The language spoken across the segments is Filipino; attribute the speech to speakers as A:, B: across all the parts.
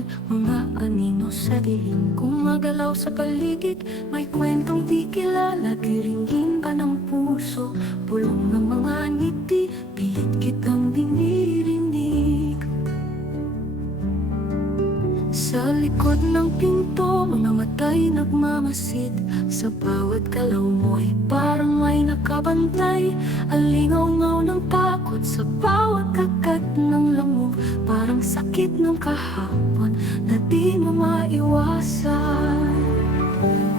A: naman Mga anino sa dilim Kumagalaw sa paligid May kwentong di kilala. Kiringin ka ng puso Pulong ng mga ngiti Pilit kitang dinirinig. Sa likod ng pinto Mga matay nagmamasid. Sa bawat galaw mo Ay parang may nakabantay. Alingaw-ngaw ng takot Sa bawat kakat ng sakit ng kahapon Na di mo maiwasan.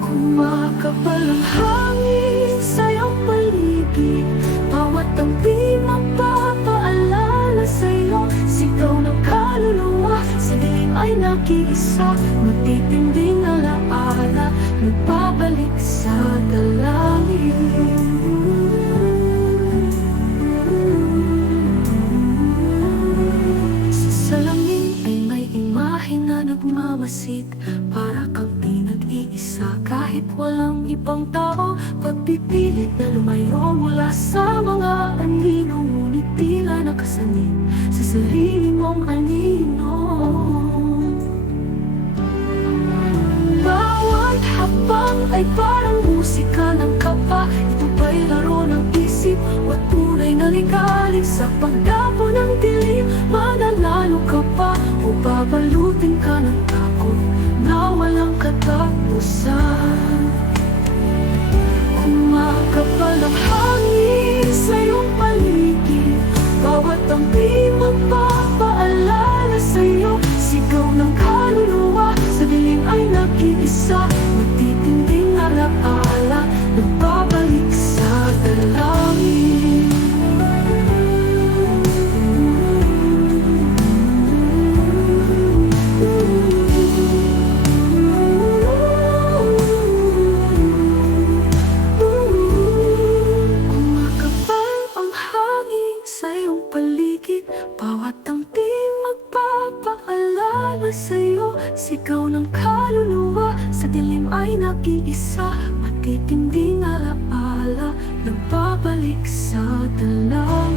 A: Kumakapal ang hangin sa iyong paligid. Bawat tampi magpapaalala sa'yo. Sigaw ng kaluluwa Sa dilim ay nag-iisa. Matitinding alaala Nagpabalik sa dalangin nagmamasid Para kang pinag-iisa kahit walang ibang tao Pagpipilit na lumayo mula sa mga anino. Ngunit tila nakasanib sa sarili mong anino. Bawat habang ay parang musika ng kapa Ito ba'y laro ng isip? O tunay na ligalig Sa pagdapo magpapaalala sa'yo? Sigaw ng kaluluwa Sa dilim ay nag-iisa. Matitinding alaala Nagbabalik sa dalangin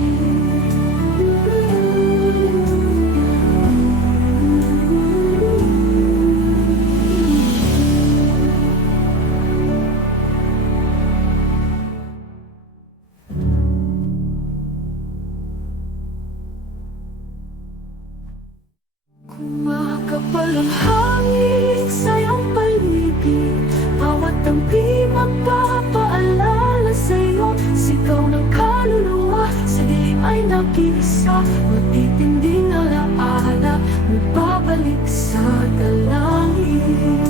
A: Kumakapal ang hangin sa iyong paligid Bawat tampi magpapaalala sa'yo. Sigaw ng kaluluwa Sa dilim ay nag-iisa Matitinding alaala Nagbabalik sa dalangin